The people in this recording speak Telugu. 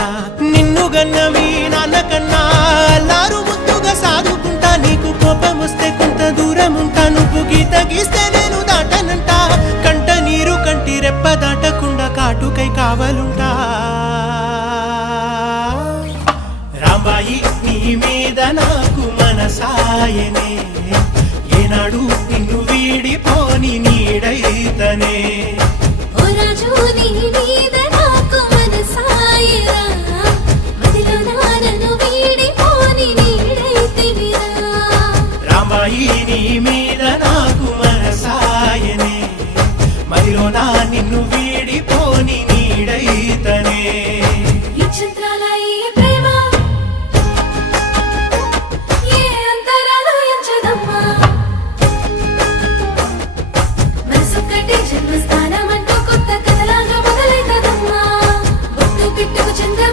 కావాలంట నిన్ను గన్న మీ నాన్నకన్నా అల్లారు ముద్దుగా సాదుకుంటా నీకు కోపం వస్తే కొంత దూరం ఉంటా నువ్వు గీత గీస్తే నేను దాటనంట కంట నీరు కంటి రెప్ప దాటకుండా కాటుకై కావాలుంటా రాంబాయి నీ మీద నాకు మనసాయనే ఏనాడు నిన్ను వీడిపోని నీడైతనే ఓ రాజు నీ మీద నాకు మనసాయరా